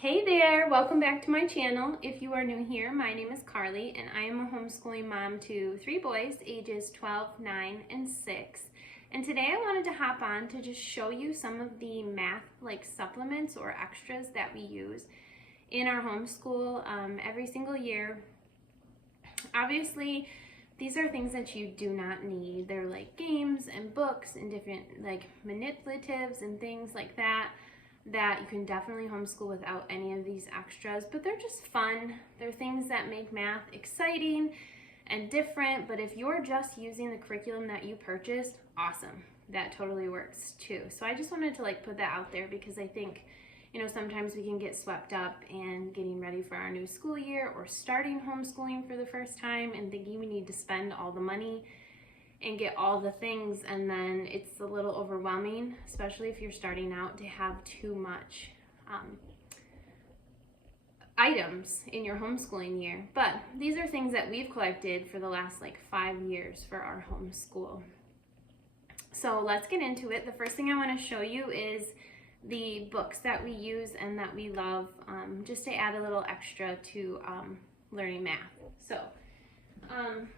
Hey there, welcome back to my channel. If you are new here, my name is Carly and I am a homeschooling mom to 3 boys ages 12, 9, and 6. And today I wanted to hop on to just show you some of the math supplements or extras that we use in our homeschool every single year. Obviously, these are things that you do not need. They're like games and books and different manipulatives and things like that you can definitely homeschool without any of these extras, but they're just fun. They're things that make math exciting and different, but if you're just using the curriculum that you purchased, awesome. That totally works too. So I just wanted to put that out there because I think, sometimes we can get swept up in getting ready for our new school year or starting homeschooling for the first time and thinking we need to spend all the money and get all the things, and then it's a little overwhelming, especially if you're starting out, to have too much items in your homeschooling year. But these are things that we've collected for the last 5 years for our homeschool. So let's get into it. The first thing I want to show you is the books that we use and that we love, just to add a little extra to learning math. So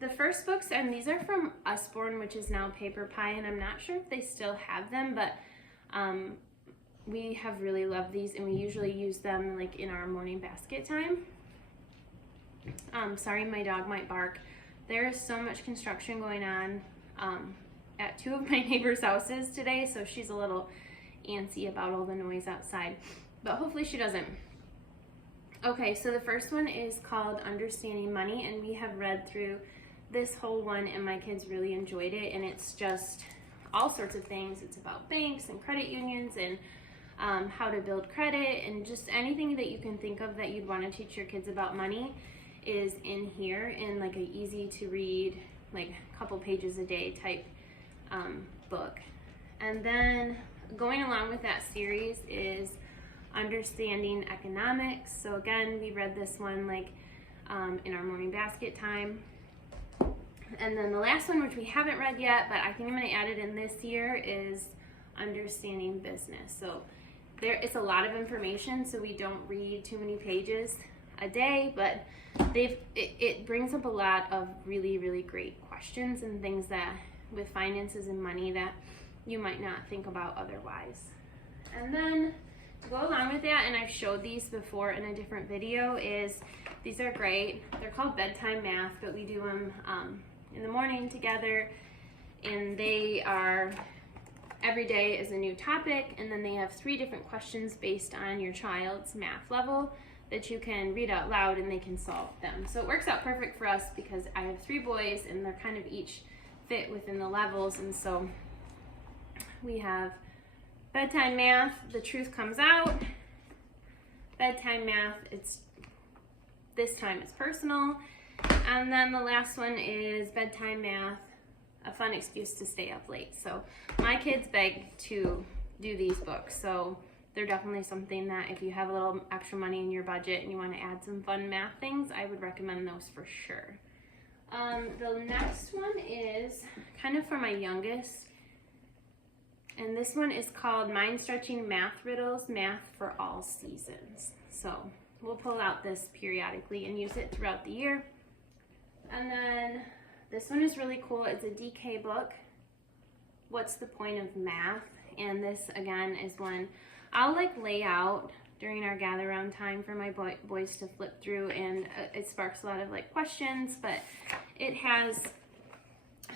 the first books, and these are from Usborne, which is now Paper Pie, and I'm not sure if they still have them, but we have really loved these, and we usually use them in our morning basket time. Sorry, my dog might bark. There is so much construction going on at 2 of my neighbors' houses today, so she's a little antsy about all the noise outside, but hopefully she doesn't. Okay, so the first one is called Understanding Money, and we have read through this whole one and my kids really enjoyed it, and it's just all sorts of things. It's about banks and credit unions and how to build credit, and just anything that you can think of that you'd want to teach your kids about money is in here in an easy to read, couple pages a day type book. And then going along with that series is Understanding Economics. So again, we read this one in our morning basket time. And then the last one, which we haven't read yet, but I think I'm going to add it in this year, is Understanding Business. So it's a lot of information, so we don't read too many pages a day, but it brings up a lot of really, really great questions and things that with finances and money that you might not think about otherwise. And then to go along with that, and I've showed these before in a different video, is these are great. They're called bedtime math, but we do them in the morning together, and they are every day is a new topic, and then they have 3 different questions based on your child's math level that you can read out loud and they can solve them. So it works out perfect for us because I have 3 boys and they're kind of each fit within the levels, and so we have bedtime math, The Truth Comes Out. Bedtime math, this time it's personal. And then the last one is bedtime math, a fun excuse to stay up late. So my kids beg to do these books, so they're definitely something that if you have a little extra money in your budget and you want to add some fun math things, I would recommend those for sure. The next one is kind of for my youngest, and this one is called Mind Stretching Math Riddles, Math for All Seasons. So we'll pull out this periodically and use it throughout the year. And then this one is really cool. It's a DK book, What's the Point of Math? And this again is one I'll lay out during our gather around time for my boys to flip through, and it sparks a lot of questions, but it has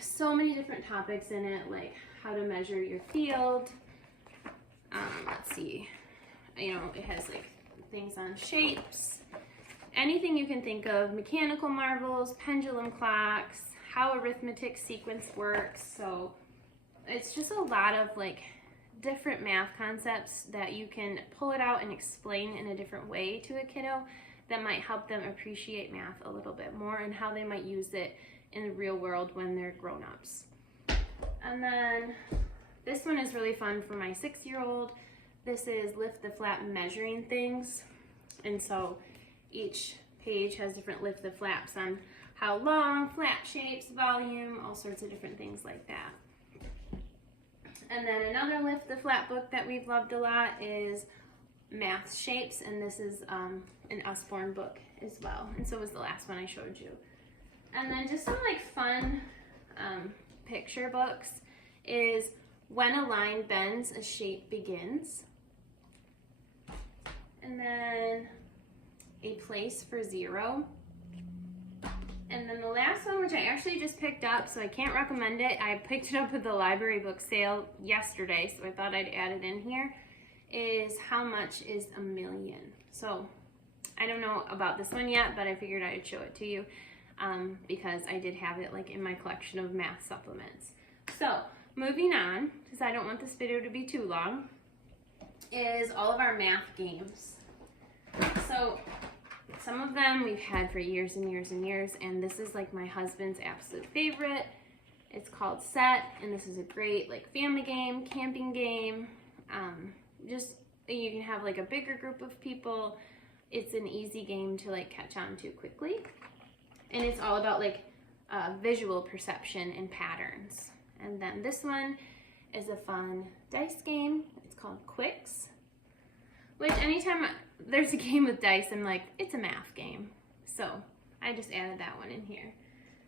so many different topics in it, like how to measure your field. Let's see, it has things on shapes, anything you can think of, mechanical marvels, pendulum clocks, how arithmetic sequence works. So it's just a lot of different math concepts that you can pull it out and explain in a different way to a kiddo that might help them appreciate math a little bit more and how they might use it in the real world when they're grown-ups. And then this one is really fun for my 6-year-old. This is Lift the Flap Measuring Things. And so each page has different lift the flaps on how long, flat shapes, volume, all sorts of different things like that. And then another lift the flap book that we've loved a lot is math shapes, and this is an Usborne book as well, and so was the last one I showed you. And then just some like fun picture books is When a Line Bends, a Shape Begins. And then A Place for Zero. And then the last one, which I actually just picked up, so I can't recommend it. I picked it up at the library book sale yesterday, so I thought I'd add it in here, is How Much is a Million? So I don't know about this one yet, but I figured I'd show it to you because I did have it like in my collection of math supplements. So moving on, because I don't want this video to be too long, is all of our math games. So some of them we've had for years and years and years, and this is like my husband's absolute favorite. It's called Set, and this is a great like family game, camping game. Just you can have like a bigger group of people. It's an easy game to like catch on to quickly, and it's all about like visual perception and patterns. And then this one is a fun dice game. It's called Quicks, which anytime there's a game with dice, I'm like, it's a math game. So I just added that one in here.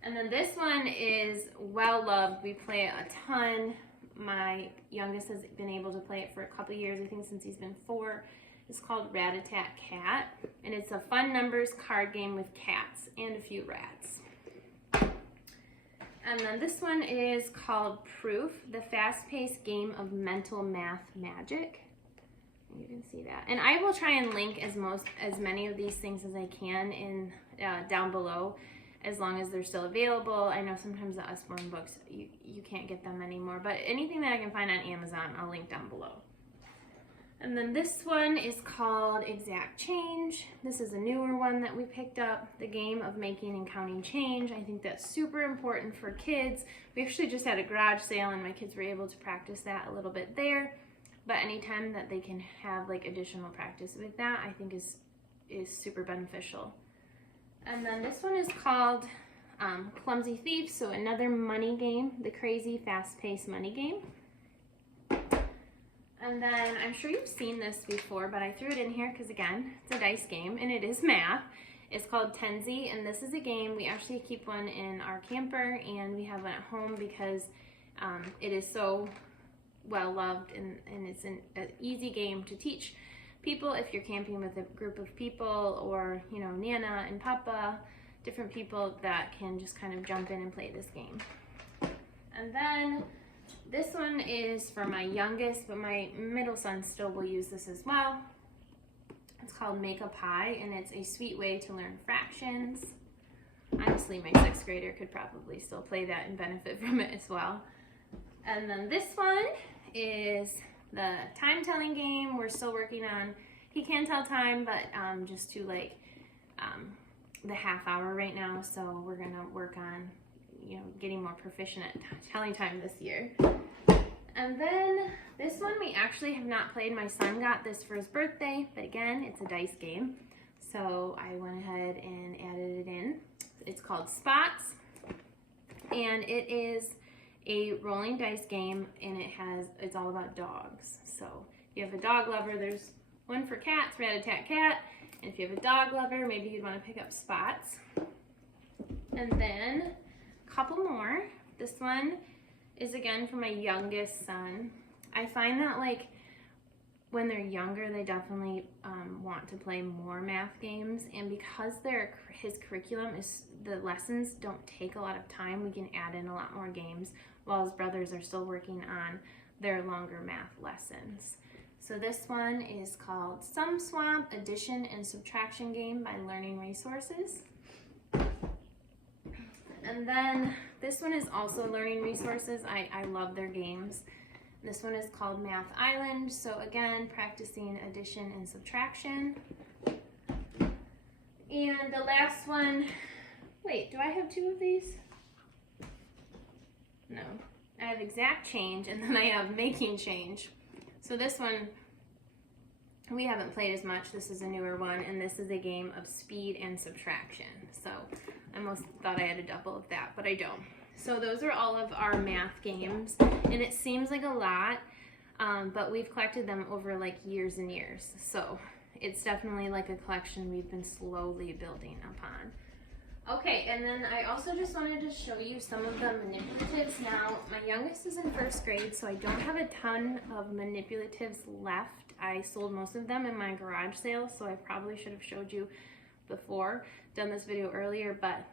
And then this one is well loved. We play it a ton. My youngest has been able to play it for a couple years, I think since he's been 4. It's called Rat-a-Tat-Cat, and it's a fun numbers card game with cats and a few rats. And then this one is called Proof, the fast-paced game of mental math magic. You can see that. And I will try and link as many of these things as I can in down below, as long as they're still available. I know sometimes the Usborne books, you can't get them anymore, but anything that I can find on Amazon, I'll link down below. And then this one is called Exact Change. This is a newer one that we picked up, the game of making and counting change. I think that's super important for kids. We actually just had a garage sale and my kids were able to practice that a little bit there. But anytime that they can have like additional practice with that, I think is super beneficial. And then this one is called Clumsy Thief, so another money game, the crazy fast-paced money game. And then I'm sure you've seen this before, but I threw it in here because again, it's a dice game and it is math. It's called Tenzi, and this is a game, we actually keep one in our camper and we have one at home because it is so well loved, and it's an easy game to teach people if you're camping with a group of people, or you know, Nana and Papa, different people that can just kind of jump in and play this game. And then this one is for my youngest, but my middle son still will use this as well. It's called Make a Pie, and it's a sweet way to learn fractions. Honestly, my 6th grader could probably still play that and benefit from it as well. And then this one is the time telling game. We're still working on, he can tell time, but just to like the half hour right now. So we're gonna work on, you know, getting more proficient at telling time this year. And then this one we actually have not played. My son got this for his birthday, but again, it's a dice game. So I went ahead and added it in. It's called Spots, and it is a rolling dice game, and it's all about dogs. So if you have a dog lover, there's one for cats, Rat-a-Tat-Cat, and if you have a dog lover, maybe you'd want to pick up Spots. And then a couple more. This one is again for my youngest son. I find that like when they're younger, they definitely want to play more math games, and because his curriculum is, the lessons don't take a lot of time, we can add in a lot more games while his brothers are still working on their longer math lessons. So this one is called Sum Swap, Addition and Subtraction Game by Learning Resources. And then this one is also Learning Resources. I love their games. This one is called Math Island. So again, practicing addition and subtraction. And the last one, wait, do I have 2 of these? No. I have Exact Change, and then I have Making Change. So this one, we haven't played as much. This is a newer one, and this is a game of speed and subtraction. So I almost thought I had a double of that, but I don't. So those are all of our math games, and it seems like a lot, but we've collected them over like years and years. So it's definitely like a collection we've been slowly building upon. Okay, and then I also just wanted to show you some of the manipulatives. Now, my youngest is in 1st grade, so I don't have a ton of manipulatives left. I sold most of them in my garage sale, so I probably should have showed you before, done this video earlier, but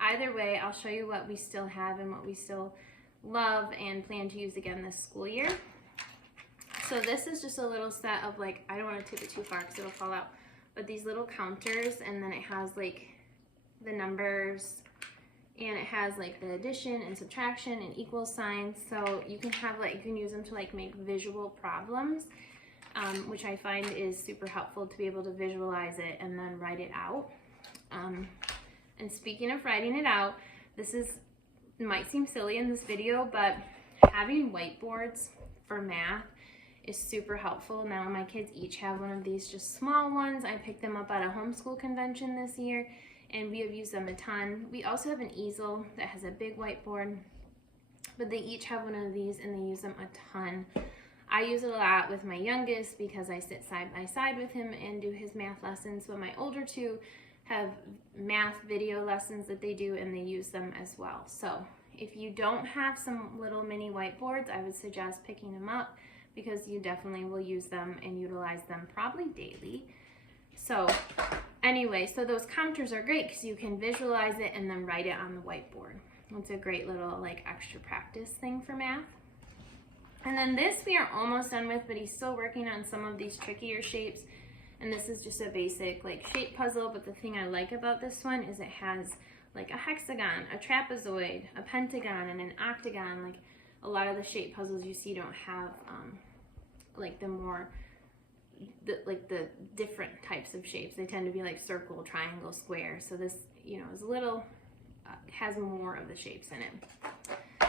either way, I'll show you what we still have and what we still love and plan to use again this school year. So this is just a little set of like, I don't want to tip it too far because it'll fall out, but these little counters, and then it has like the numbers, and it has like the addition and subtraction and equal signs, so you can have like, you can use them to like make visual problems, which I find is super helpful to be able to visualize it and then write it out. And speaking of writing it out, this might seem silly in this video, but having whiteboards for math is super helpful. Now my kids each have one of these just small ones. I picked them up at a homeschool convention this year, and we have used them a ton. We also have an easel that has a big whiteboard, but they each have one of these and they use them a ton. I use it a lot with my youngest because I sit side by side with him and do his math lessons, but my older two have math video lessons that they do and they use them as well. So if you don't have some little mini whiteboards, I would suggest picking them up because you definitely will use them and utilize them probably daily. So anyway, so those counters are great because you can visualize it and then write it on the whiteboard. It's a great little like extra practice thing for math. And then this we are almost done with, but he's still working on some of these trickier shapes. And this is just a basic like shape puzzle, but the thing I like about this one is it has like a hexagon, a trapezoid, a pentagon, and an octagon. Like a lot of the shape puzzles you see don't have like the more the different types of shapes. They tend to be like circle, triangle, square. So this, you know, is a little has more of the shapes in it.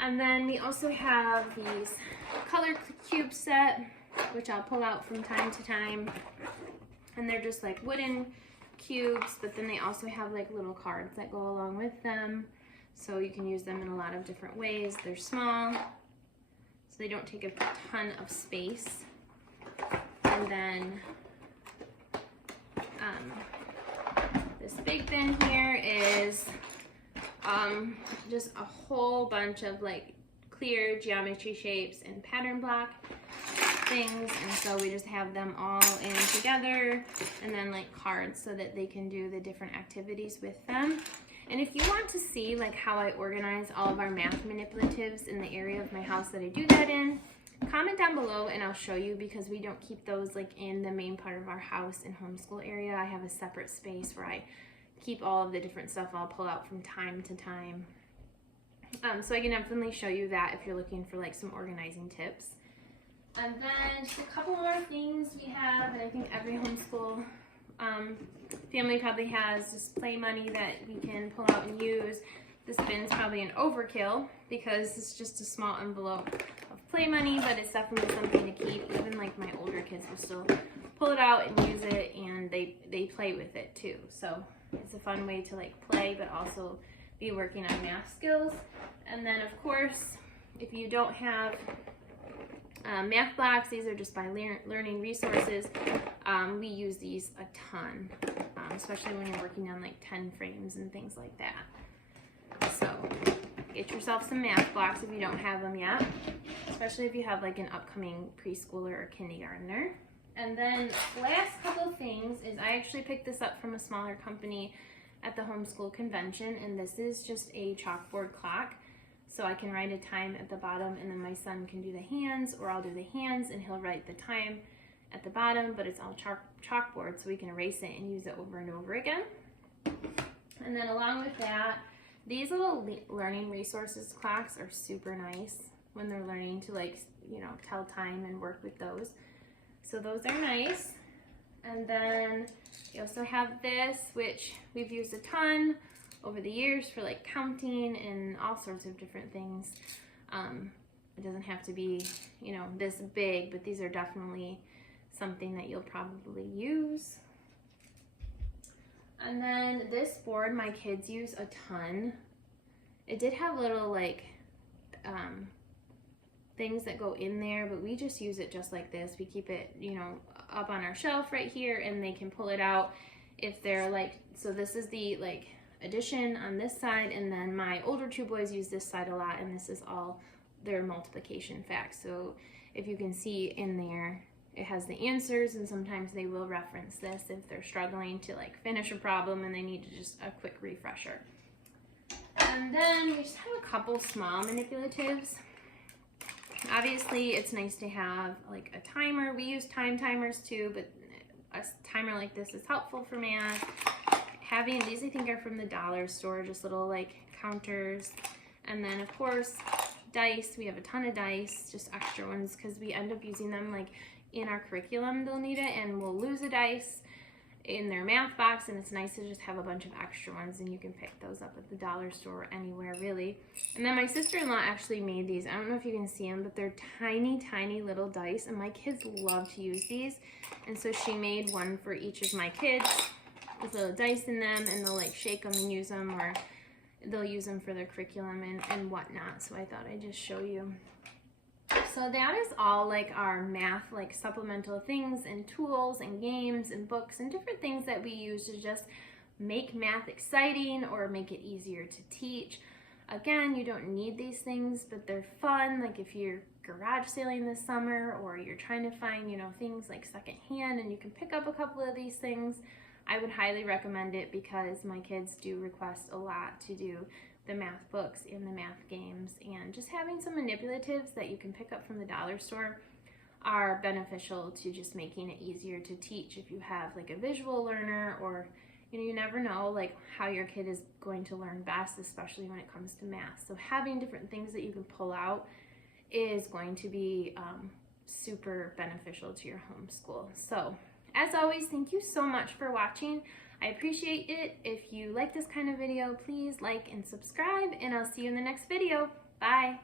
And then we also have these color cube set, which I'll pull out from time to time. And they're just like wooden cubes, but then they also have like little cards that go along with them. So you can use them in a lot of different ways. They're small, so they don't take a ton of space. And then this big bin here is just a whole bunch of like clear geometry shapes and pattern block things, and so we just have them all in together, and then like cards so that they can do the different activities with them. And if you want to see like how I organize all of our math manipulatives in the area of my house that I do that in, comment down below and I'll show you, because we don't keep those like in the main part of our house in homeschool area. I have a separate space where I keep all of the different stuff I'll pull out from time to time. So I can definitely show you that if you're looking for like some organizing tips. And then just a couple more things we have, and I think every homeschool family probably has just play money that we can pull out and use. This bin's probably an overkill because it's just a small envelope of play money, but it's definitely something to keep. Even like my older kids will still pull it out and use it, and they play with it too. So it's a fun way to like play, but also be working on math skills. And then of course, if you don't have math blocks, these are just by learning resources. We use these a ton, especially when you're working on like 10 frames and things like that. So get yourself some math blocks if you don't have them yet, especially if you have like an upcoming preschooler or kindergartner. And then last couple things is I actually picked this up from a smaller company at the homeschool convention, and this is just a chalkboard clock. So I can write a time at the bottom, and then my son can do the hands, or I'll do the hands and he'll write the time at the bottom, but it's all chalkboard, so we can erase it and use it over and over again. And then along with that, these little learning resources clocks are super nice when they're learning to like, you know, tell time and work with those. So those are nice. And then we also have this, which we've used a ton over the years for like counting and all sorts of different things. It doesn't have to be, you know, this big, but these are definitely something that you'll probably use. And then this board my kids use a ton. It did have little like things that go in there, but we just use it just like this. We keep it, you know, up on our shelf right here, and they can pull it out if they're like, so this is the like addition on this side, and then my older two boys use this side a lot, and this is all their multiplication facts. So if you can see in there, it has the answers, and sometimes they will reference this if they're struggling to like finish a problem and they need to just a quick refresher. And then we just have a couple small manipulatives. Obviously, it's nice to have like a timer. We use time timers too, but a timer like this is helpful for math. Having these, I think, are from the dollar store, just little like counters. And then of course, dice. We have a ton of dice, just extra ones, because we end up using them like in our curriculum. They'll need it, and we'll lose a dice in their math box, and it's nice to just have a bunch of extra ones, and you can pick those up at the dollar store or anywhere really. And then my sister-in-law actually made these. I don't know if you can see them, but they're tiny, tiny little dice, and my kids love to use these. And so she made one for each of my kids with little dice in them, and they'll like shake them and use them, or they'll use them for their curriculum and whatnot. So I thought I'd just show you. So that is all like our math, like supplemental things and tools and games and books and different things that we use to just make math exciting or make it easier to teach. Again, you don't need these things, but they're fun. Like if you're garage sailing this summer, or you're trying to find, you know, things like secondhand, and you can pick up a couple of these things, I would highly recommend it, because my kids do request a lot to do the math books and the math games, and just having some manipulatives that you can pick up from the dollar store are beneficial to just making it easier to teach if you have like a visual learner, or you know, you never know like how your kid is going to learn best, especially when it comes to math. So having different things that you can pull out is going to be super beneficial to your homeschool. So as always, thank you so much for watching. I appreciate it. If you like this kind of video, please like and subscribe, and I'll see you in the next video. Bye.